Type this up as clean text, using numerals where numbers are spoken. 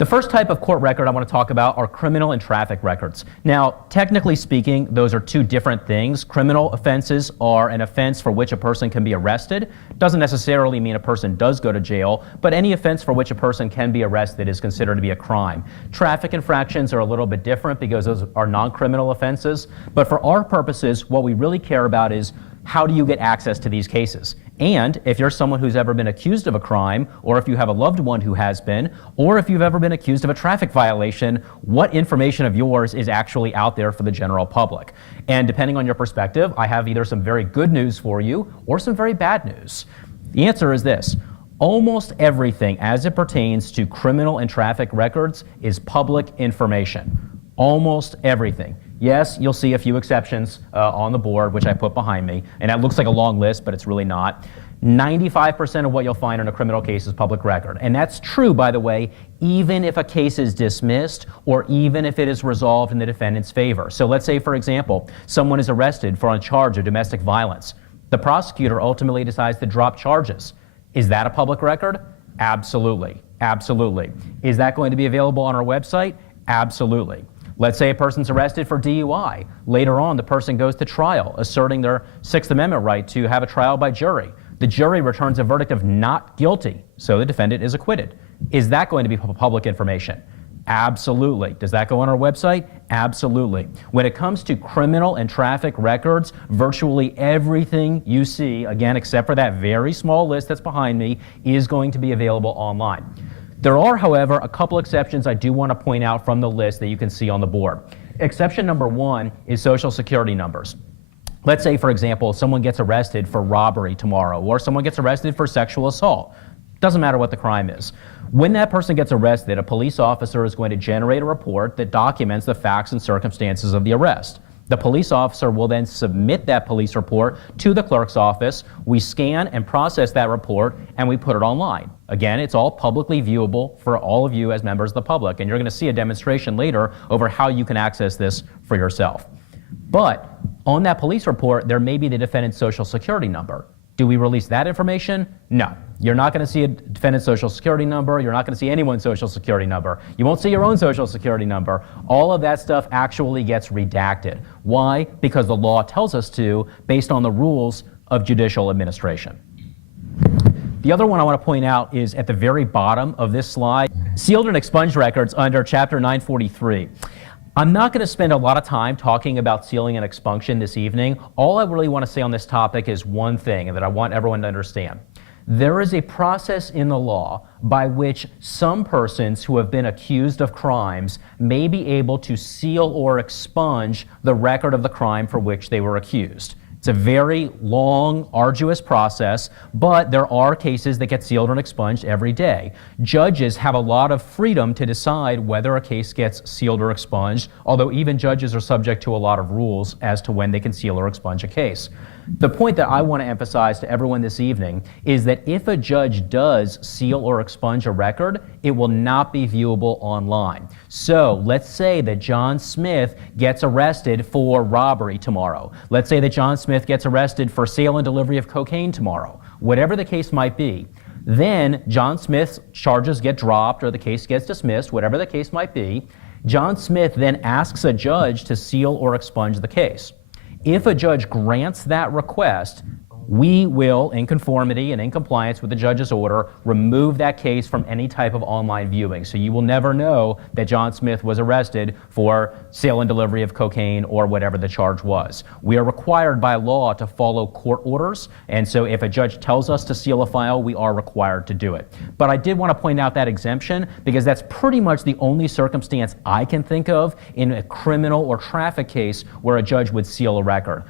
The first type of court record I want to talk about are criminal and traffic records. Now, technically speaking, those are two different things. Criminal offenses are an offense for which a person can be arrested. Doesn't necessarily mean a person does go to jail, but any offense for which a person can be arrested is considered to be a crime. Traffic infractions are a little bit different because those are non-criminal offenses. But for our purposes, what we really care about is how do you get access to these cases? And if you're someone who's ever been accused of a crime, or if you have a loved one who has been, or if you've ever been accused of a traffic violation, what information of yours is actually out there for the general public? And depending on your perspective, I have either some very good news for you or some very bad news. The answer is this. Almost everything as it pertains to criminal and traffic records is public information. Almost everything. Yes, you'll see a few exceptions on the board, which I put behind me, and that looks like a long list, but it's really not. 95% of what you'll find in a criminal case is public record. And that's true, by the way, even if a case is dismissed or even if it is resolved in the defendant's favor. So let's say, for example, someone is arrested for a charge of domestic violence. The prosecutor ultimately decides to drop charges. Is that a public record? Absolutely. Absolutely. Is that going to be available on our website? Absolutely. Let's say a person's arrested for DUI. Later on, the person goes to trial, asserting their Sixth Amendment right to have a trial by jury. The jury returns a verdict of not guilty, so the defendant is acquitted. Is that going to be public information? Absolutely. Does that go on our website? Absolutely. When it comes to criminal and traffic records, virtually everything you see, again, except for that very small list that's behind me, is going to be available online. There are, however, a couple exceptions I do want to point out from the list that you can see on the board. Exception number one is Social Security numbers. Let's say, for example, someone gets arrested for robbery tomorrow, or someone gets arrested for sexual assault. Doesn't matter what the crime is. When that person gets arrested, a police officer is going to generate a report that documents the facts and circumstances of the arrest. The police officer will then submit that police report to the clerk's office. We scan and process that report, and we put it online. Again, it's all publicly viewable for all of you as members of the public, and you're going to see a demonstration later over how you can access this for yourself. But on that police report, there may be the defendant's Social Security number. Do we release that information? No. You're not going to see a defendant's Social Security number. You're not going to see anyone's Social Security number. You won't see your own Social Security number. All of that stuff actually gets redacted. Why? Because the law tells us to, based on the rules of judicial administration. The other one I want to point out is at the very bottom of this slide, sealed and expunged records under Chapter 943. I'm not going to spend a lot of time talking about sealing and expunction this evening. All I really want to say on this topic is one thing, and that I want everyone to understand. There is a process in the law by which some persons who have been accused of crimes may be able to seal or expunge the record of the crime for which they were accused. It's a very long, arduous process, but there are cases that get sealed and expunged every day. Judges have a lot of freedom to decide whether a case gets sealed or expunged, although even judges are subject to a lot of rules as to when they can seal or expunge a case. The point that I want to emphasize to everyone this evening is that if a judge does seal or expunge a record, it will not be viewable online. So let's say that John Smith gets arrested for robbery tomorrow. Let's say that John Smith gets arrested for sale and delivery of cocaine tomorrow. Whatever the case might be, then John Smith's charges get dropped or the case gets dismissed, whatever the case might be. John Smith then asks a judge to seal or expunge the case. If a judge grants that request, we will, in conformity and in compliance with the judge's order, remove that case from any type of online viewing. So you will never know that John Smith was arrested for sale and delivery of cocaine or whatever the charge was. We are required by law to follow court orders, and so if a judge tells us to seal a file, we are required to do it. But I did want to point out that exemption because that's pretty much the only circumstance I can think of in a criminal or traffic case where a judge would seal a record.